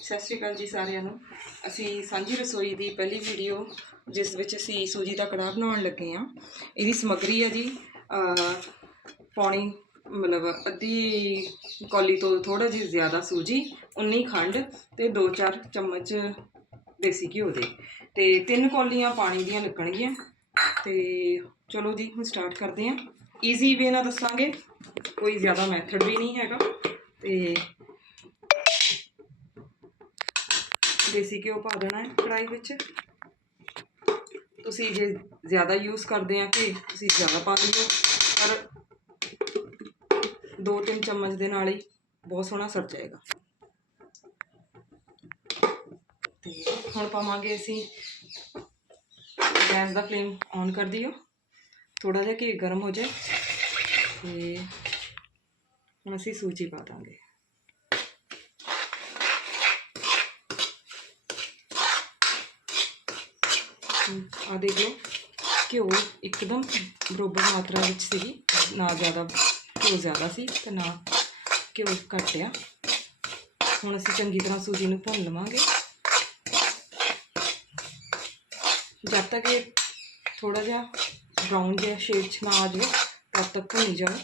ਸਤਿ ਸ਼੍ਰੀ ਅਕਾਲ ਜੀ ਸਾਰਿਆਂ ਨੂੰ। ਅਸੀਂ ਸਾਂਝੀ ਰਸੋਈ ਦੀ ਪਹਿਲੀ ਵੀਡੀਓ ਜਿਸ ਵਿੱਚ ਅਸੀਂ ਸੂਜੀ ਦਾ ਕੜਾਹ ਬਣਾਉਣ ਲੱਗੇ ਆ ਇਹਦੀ ਸਮੱਗਰੀ ਹੈ ਜੀ ਅਹ, ਪੌਣੀ ਮਤਲਬ ਅੱਧੀ ਕੌਲੀ ਤੋਂ ਥੋੜਾ ਜਿਹਾ ਜ਼ਿਆਦਾ ਸੂਜੀ ਉਨੀ ਖੰਡ ਤੇ 2-4 ਚਮਚ ਦੇਸੀ ਘਿਓ ਦੇ। ਤੇ ਤਿੰਨ ਕੌਲੀਆਂ ਪਾਣੀ ਦੀਆਂ ਲੱਗਣਗੀਆਂ। ਤੇ ਚਲੋ ਜੀ ਹੁਣ ਸਟਾਰਟ ਕਰਦੇ ਹਾਂ। ਈਜ਼ੀ ਵੇ ਨਾਲ ਦੱਸਾਂਗੇ। ਕੋਈ ਜ਼ਿਆਦਾ ਮੈਥਡ ਵੀ ਨਹੀਂ ਹੈਗਾ। ਤੇ ਦੇਸੀ ਘਿਓ ਪਾ ਦੇਣਾ ਹੈ ਕੜਾਈ ਵਿੱਚ। ਤੁਸੀਂ ਜੇ ਜ਼ਿਆਦਾ ਯੂਜ਼ ਕਰਦੇ ਆ ਕਿ ਤੁਸੀਂ ਜ਼ਿਆਦਾ ਪਾ ਲਿਓ ਪਰ ਦੋ ਤਿੰਨ ਚਮਚ ਦੇ ਨਾਲ ਹੀ ਬਹੁਤ ਸੋਹਣਾ ਸਰ ਜਾਏਗਾ। ਤੇ ਹੁਣ ਪਾਵਾਂਗੇ ਅਸੀਂ ਗੈਸ ਦਾ ਫਲੇਮ ਔਨ ਕਰ ਦਿਓ। ਥੋੜਾ ਜਿਹਾ ਘੀ ਗਰਮ ਹੋ ਜਾਏ ਤੇ ਹੁਣ ਅਸੀਂ ਸੂਜੀ ਪਾ ਦਾਂਗੇ। ਆ ਦੇਖ ਲਓ। ਘਿਓ ਇੱਕਦਮ ਬਰੋਬਰ ਮਾਤਰਾ ਵਿੱਚ ਸੀਗੀ। ਨਾ ਜ਼ਿਆਦਾ ਘਿਓ ਜ਼ਿਆਦਾ ਸੀ ਤੇ ਨਾ ਘਿਓ ਘੱਟ ਆ। ਹੁਣ ਅਸੀਂ ਚੰਗੀ ਤਰ੍ਹਾਂ ਸੂਜੀ ਨੂੰ ਭੁੰਨ ਲਵਾਂਗੇ। ਜਦ ਤੱਕ ਇਹ ਥੋੜਾ ਜਿਹਾ ਬਰਾਊਨ ਜਿਹਾ ਸ਼ੇਡ 'ਚ ਨਾ ਆ ਜਾਵੇ, ਤਦ ਤੱਕ ਭੁੰਨੀ ਜਾਓ।